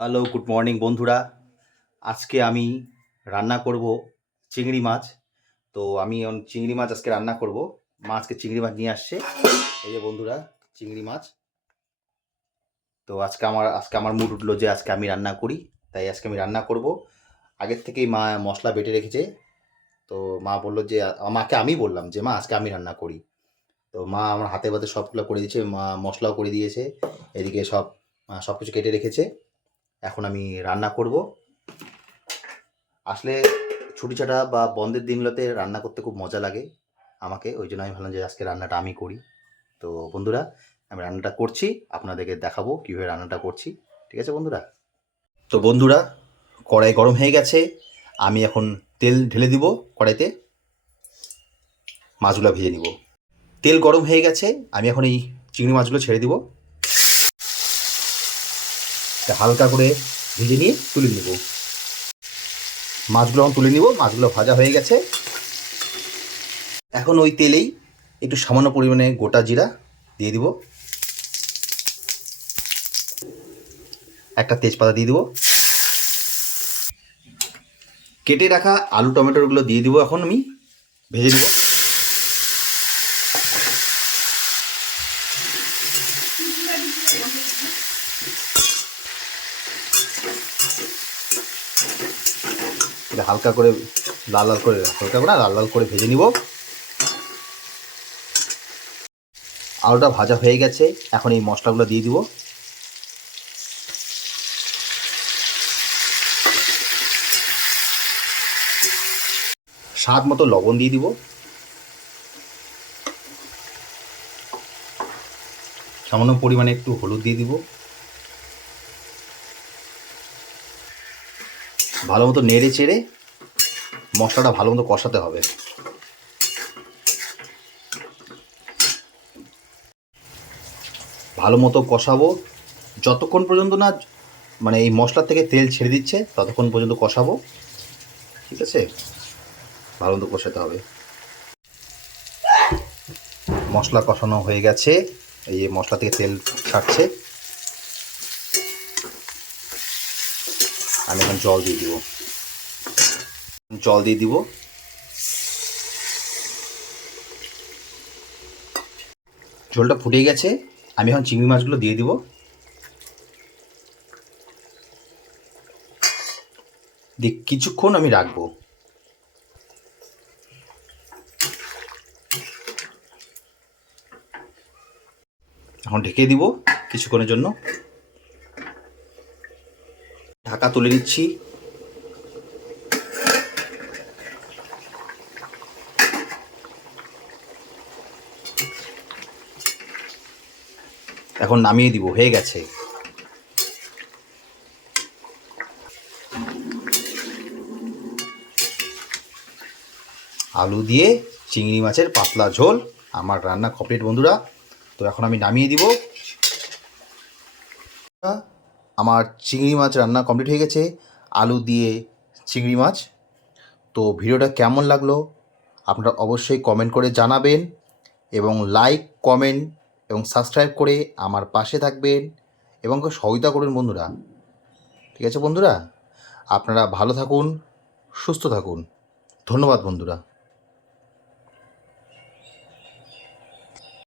Hello, good morning বন্ধুরা। আজকে আমি রান্না করব চিংড়ি মাছ। তো আমি চিংড়ি মাছ আজকে রান্না করব। মা আজকে চিংড়ি মাছ নিয়ে আসছে। এই যে বন্ধুরা, চিংড়ি মাছ। তো আজকে আমার আজকে আমার মুড উঠল যে আজকে আমি রান্না করি। তাই আজকে আমি রান্না করব। আগের থেকেই মা মশলা বেটে রেখেছে। তো মা বলল যে, মাকে আমি বললাম যে, মা, আজকে আমি রান্না করি। তো মা আমার হাতে পাতে সবগুলো করে দিয়েছে। মা মশলাও করে দিয়েছে। এদিকে সব সব কিছু কেটে রেখেছে। এখন আমি রান্না করব। আসলে ছুটি ছাটা বা বন্ধের দিনগুলোতে রান্না করতে খুব মজা লাগে আমাকে, ওই জন্য আমি ভাবলাম যে আজকে রান্নাটা আমি করি। তো বন্ধুরা, আমি রান্নাটা করছি, আপনাদেরকে দেখাবো কীভাবে রান্নাটা করছি। ঠিক আছে বন্ধুরা? তো বন্ধুরা, কড়াই গরম হয়ে গেছে, আমি এখন তেল ঢেলে দিব কড়াইতে। মাছগুলো ভেজে নিব। তেল গরম হয়ে গেছে, আমি এখন এই চিংড়ি মাছগুলো ছেড়ে দিব। হালকা করে ভেজে নিয়ে তুলে নেব। মাছগুলো এখন তুলে নিব, মাছগুলো ভাজা হয়ে গেছে। এখন ওই তেলেই একটু সামান্য পরিমাণে গোটা জিরা দিয়ে দিব। একটা তেজপাতা দিয়ে দিব। কেটে রাখা আলু টমেটোগুলো দিয়ে দিব এখন আমি, ভেজে দিব এটা হালকা করে লাল লাল করে হালকা করে লাল লাল করে ভেজে নিব। আলুটা ভাজা হয়ে গেছে, এখন এই মশলাগুলো দিয়ে দিব। স্বাদ মতো লবণ দিয়ে দিব। সামান্য পরিমাণে একটু হলুদ দিয়ে দিব। ভালো মতো নেড়ে চেড়ে মশলাটা ভালো মতো কষাতে হবে। ভালো মতো কষাবো। যতক্ষণ পর্যন্ত না মানে এই মশলা থেকে তেল ছেড়ে দিচ্ছে, ততক্ষণ পর্যন্ত কষাবো। ঠিক আছে? ভালো মতো কষাতে হবে। মশলা কষানো হয়ে গেছে। এই মশলা থেকে তেল ছাড়ছে। আমি এখন জল দিয়ে দিব। জল দিয়ে দিব। ঝোলটা ফুটে গেছে। আমি এখন চিংড়ি মাছগুলো দিয়ে দিব। দিয়ে কিছুক্ষণ আমি রাখব। এখন ঢেকে দিব কিছুক্ষণের জন্য। ঢাকা তুলে নিচ্ছি। এখন নামিয়ে দিব, হয়ে গেছে। আলু দিয়ে চিংড়ি মাছের পাতলা ঝোল, আমার রান্না কমপ্লিট বন্ধুরা। তো এখন আমি নামিয়ে দিব। আমার চিংড়ি মাছ রান্না কমপ্লিট হয়ে গেছে। আলু দিয়ে চিংড়ি মাছ। তো ভিডিওটা কেমন লাগল আপনারা অবশ্যই কমেন্ট করে জানাবেন এবং লাইক কমেন্ট এবং সাবস্ক্রাইব করে আমার পাশে থাকবেন এবং সহযোগিতা করবেন বন্ধুরা। ঠিক আছে বন্ধুরা? আপনারা ভালো থাকুন, সুস্থ থাকুন। ধন্যবাদ বন্ধুরা।